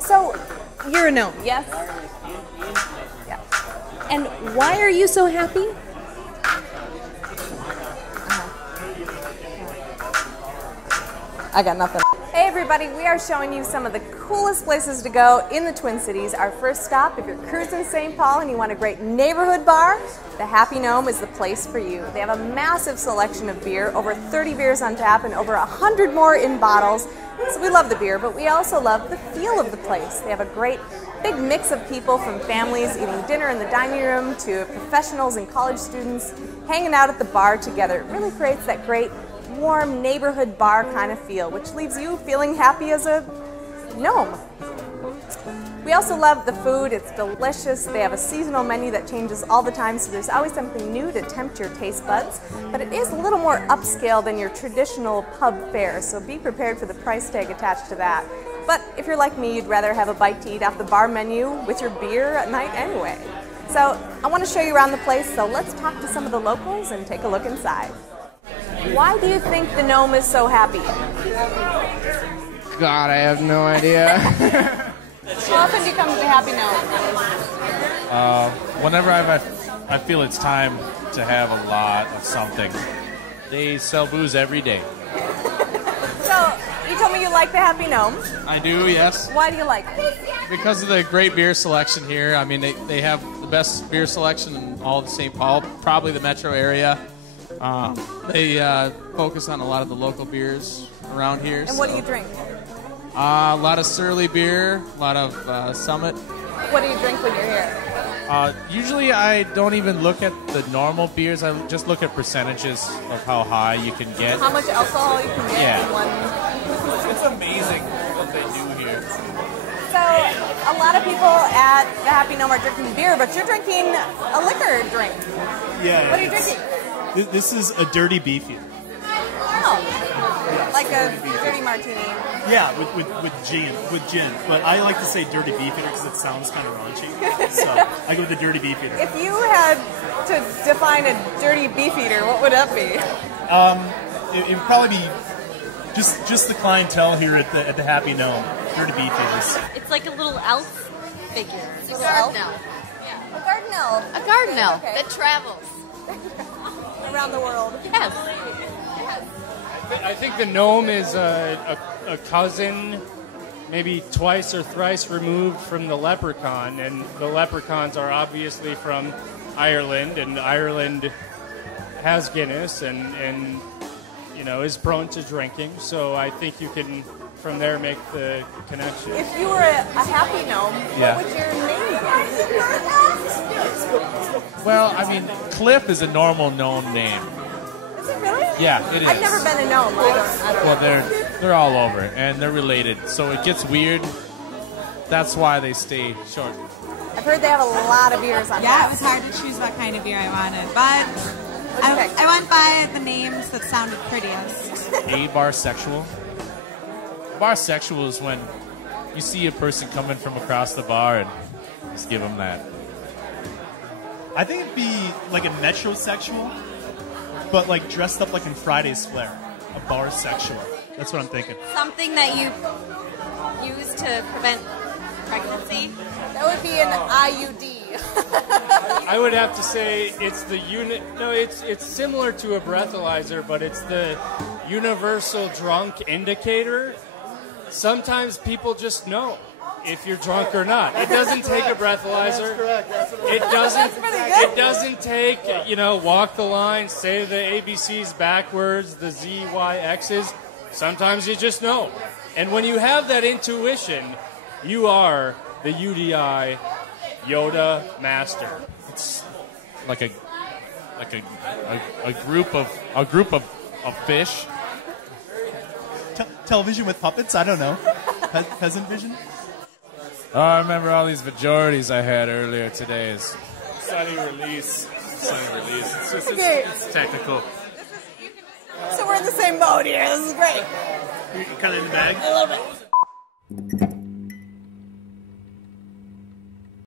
So, you're a gnome, yes? Yeah. And why are you so happy? I got nothing. Hey everybody, we are showing you some of the coolest places to go in the Twin Cities. Our first stop, if you're cruising St. Paul and you want a great neighborhood bar, the Happy Gnome is the place for you. They have a massive selection of beer, over 30 beers on tap and over 100 more in bottles. So we love the beer, but we also love the feel of the place. They have a great big mix of people, from families eating dinner in the dining room to professionals and college students hanging out at the bar together. It really creates that great warm neighborhood bar kind of feel, which leaves you feeling happy as a gnome. We also love the food. It's delicious. They have a seasonal menu that changes all the time, so there's always something new to tempt your taste buds, but it is a little more upscale than your traditional pub fare, so be prepared for the price tag attached to that. But if you're like me, you'd rather have a bite to eat off the bar menu with your beer at night anyway. So I want to show you around the place, so let's talk to some of the locals and take a look inside. Why do you think the gnome is so happy? God, I have no idea. How often do you come to the Happy Gnome? Whenever I feel it's time to have a lot of something. They sell booze every day. So, you told me you like the Happy Gnome. I do, yes. Why do you like it? Because of the great beer selection here. I mean, they have the best beer selection in all of St. Paul, probably the metro area. They focus on a lot of the local beers around here. And what do you drink? A lot of Surly beer, a lot of Summit. What do you drink when you're here? Usually I don't even look at the normal beers. I just look at percentages of how high you can get. How much alcohol you can get in one? It's amazing what they do here. So, a lot of people at the Happy Gnome are drinking beer, but you're drinking a liquor drink. Yeah. What are you drinking? This is a dirty beefeater. Oh, like a dirty martini. Yeah, with gin. But I like to say dirty beefeater because it sounds kind of raunchy. So I go with the dirty beefeater. If you had to define a dirty beefeater, what would that be? It would probably be just the clientele here at the Happy Gnome. Dirty beefeaters. It's like a little elf figure. It's a garden elf. Yeah. A garden elf. A garden elf Okay. that travels. Around the world. Yes. I think the gnome is a cousin, maybe twice or thrice removed from the leprechaun, and the leprechauns are obviously from Ireland, and Ireland has Guinness and you know, is prone to drinking, so I think you can from there make the connection. If you were a happy gnome, Yeah. what would your name be? Well, I mean, Cliff is a normal gnome name. Is it really? Yeah, it is. I've never been a gnome. I don't Well, they're all over, and they're related, so it gets weird. That's why they stay short. I've heard they have a lot of beers on Yeah, tap. it was hard to choose what kind of beer I wanted, but What'd you pick? I went by the names that sounded prettiest. A barsexual. Barsexual is when you see a person coming from across the bar and just give them that. I think it'd be like a metrosexual, but like dressed up like in Friday's Flair. A barsexual. That's what I'm thinking. Something that you use to prevent pregnancy. That would be an IUD. I would have to say it's the unit. No, it's similar to a breathalyzer, but it's the universal drunk indicator. Sometimes people just know if you're drunk or not. It doesn't take a breathalyzer. It doesn't take, you know, walk the line, say the ABCs backwards, the Z, Y, X's. Sometimes you just know. And when you have that intuition, you are the UDI Yoda master. It's like a group of fish. Television with puppets? I don't know. Peasant vision? Oh, I remember all these majorities I had earlier today. Sunny release. It's technical. So we're in the same boat here. This is great. You're kind of in the bag? I love it.